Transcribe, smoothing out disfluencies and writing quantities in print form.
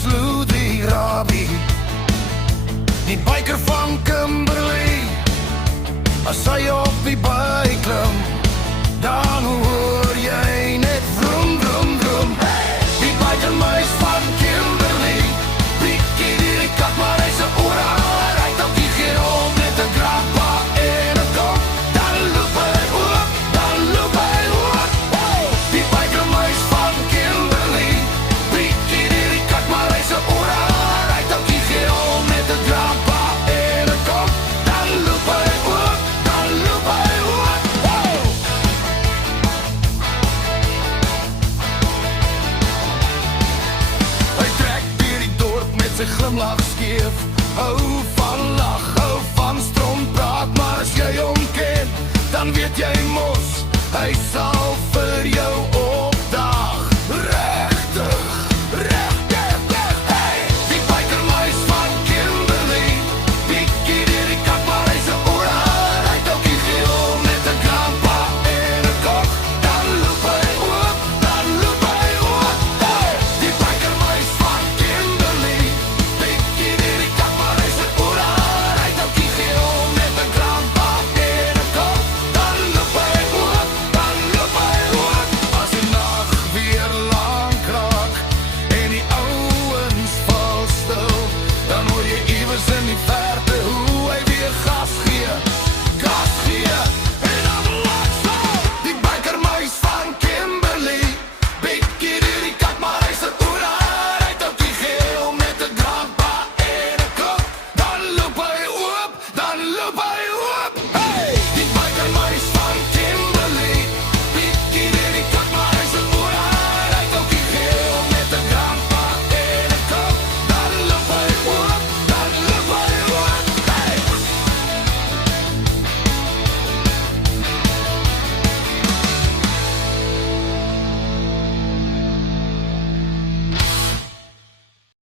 is Louis Rabi, die biker van Kimberley. As hy op die buik klim, dan hoor jy net vroom, vroom, vroom. Die bikermuis van Kimberley, Bikkie die kat, maar hy se ore haar. Hy het op die gerol met 'n grappa en 'n kop. Dan loop hy oop, dan loop hy oop. Die bikermuis van Kimberley, Bikkie die kat, maar hy se ore haar. Hy het op die gerol met 'n grappa en 'n kop. Dan loop hy oop, dan loop hy oop. Hy trek deur die dorp met sy glimlach skeef. Hou van lag, hou van stroompraat, maar as jy hom ken, dan weet jy mos, hy sal vir jou